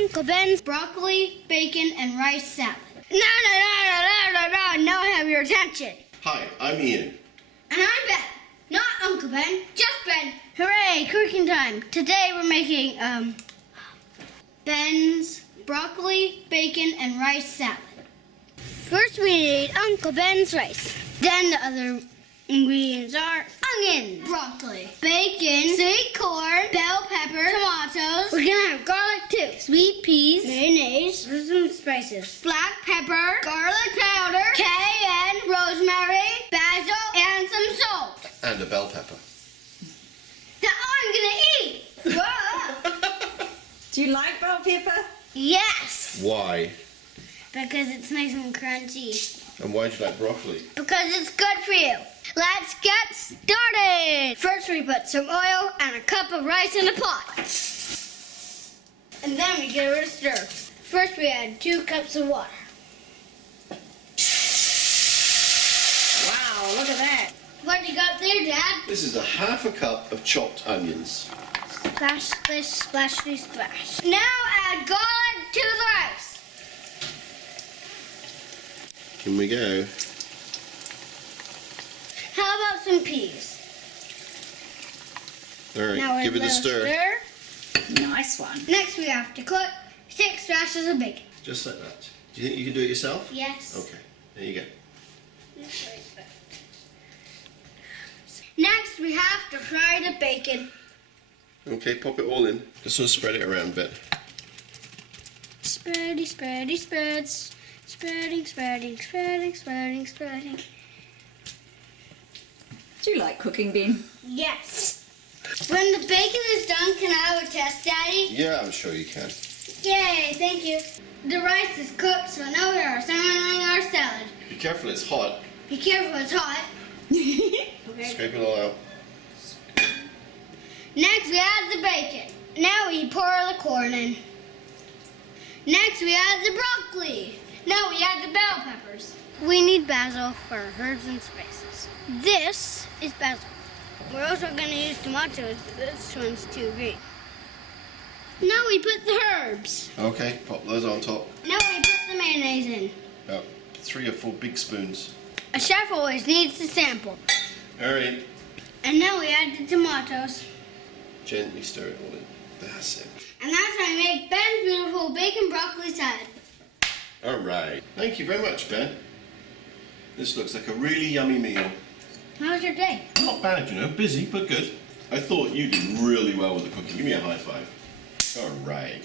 Uncle Ben's broccoli, bacon, and rice salad. No, have your attention. Hi, I'm Ian. And I'm Ben. Not Uncle Ben, just Ben. Hooray, cooking time. Today we're making, Ben's broccoli, bacon, and rice salad. First we need Uncle Ben's rice. Then the other ingredients are onions, broccoli, bacon, sweet corn, bell pepper, tomatoes. We're gonna have garlic too. Sweet peas, mayonnaise, some spices, black pepper, garlic powder, cayenne, rosemary, basil, and some salt. And a bell pepper. That I'm gonna eat. Whoa. Do you like bell pepper? Yes, Why? because it's nice and crunchy. And why do you like broccoli? Because it's good for you. Let's get started. First we put some oil and a cup of rice in a pot. And then we give it a stir. First we add 2 cups of water. Wow, look at that. What you got there, Dad? This is a half a cup of chopped onions. Splash, splish, splashy, splash. Now add garlic to the rice. Here we go. How about some peas? All right, Now give it a stir. Nice one. Next we have to cook 6 rashers of bacon. Just like that. Do you think you can do it yourself? Yes. Okay, there you go. Next we have to fry the bacon. Okay, pop it all in. Just sort of spread it around a bit. Spready, spready, spreads. Spreading, spreading, spreading, spreading, spreading. Do you like cooking, Ben? Yes. When the bacon is done, can I have a test, Daddy? Yeah, I'm sure you can. Yay, thank you. The rice is cooked, so now we are assembling our salad. Be careful, it's hot. Be careful, it's hot. Okay. Scrape it all out. Next, we add the bacon. Now we pour the corn in. Next, we add the broccoli. Now we add the bell peppers. We need basil for our herbs and spices. This is basil. We're also going to use tomatoes, but this one's too green. Now we put the herbs. Okay, pop those on top. Now we put the mayonnaise in. About 3 or 4 big spoons. A chef always needs to sample. All right. And now we add the tomatoes. Gently stir it all in. That's it. And that's how we make Ben's beautiful bacon broccoli salad. All right. Thank you very much, Ben. This looks like a really yummy meal. How was your day? Not bad, you know. Busy, but good. I thought you did really well with the cooking. Give me a high five. All right.